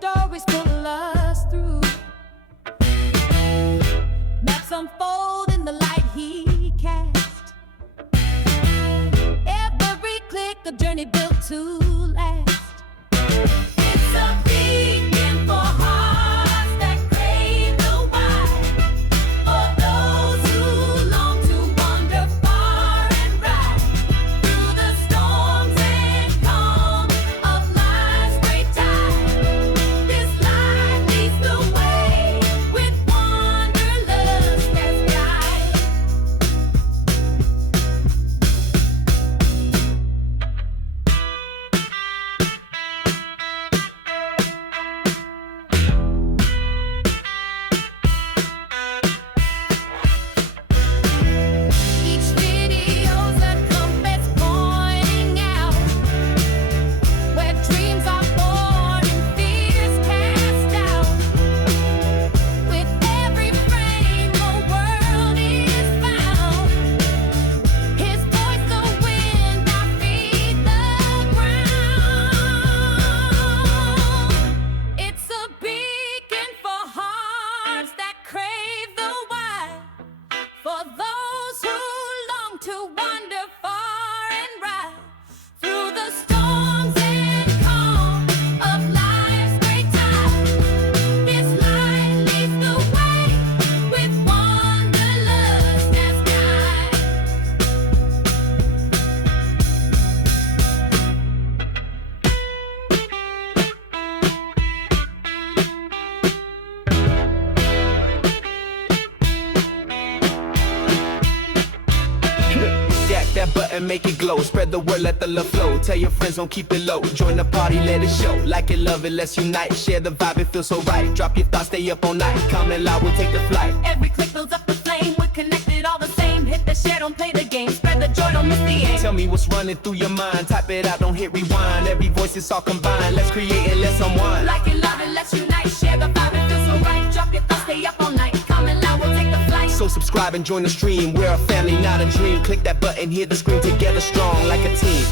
stories pull us through. Maps unfold in the light he cast. Every click a journey built to last. It's a beacon for hearts that crave the wide, for those who long to wander far and right through the storms and calm of life's great tide. This light leads the way with wanderlust as guide. Each video's a compass pointing out where dreams are born and fears cast out. With every frame, a world is found. His voice, the wind, our feet, the ground. It's a beacon for hearts that crave the wide, for those who long to wander far and right through the storms and calm of life's great tide. This light leads the way with wanderlust as guide. Jack that button, make it glow. Spread the word, let the love flow. Tell your friends, don't keep it low. Join the party, let it show. Like it, love it, let's unite. Share the vibe, it feels so right. Drop your thoughts, stay up all night. Comment loud, we'll take the flight. Every click builds up the flame. We're connected all the same. Hit the share, don't play the game. Spread the joy, don't miss the aim. Tell me what's running through your mind. Type it out, don't hit rewind. Every voice is all combined. Let's create and let's unwind. Like it, love it, let's unite. Share the vibe, it feels so right. Drop your thoughts, stay up all night. Comment loud, we'll take the flight. So subscribe and join the stream. We're a family, not a dream. Click that button, hear the scream together strong like a team.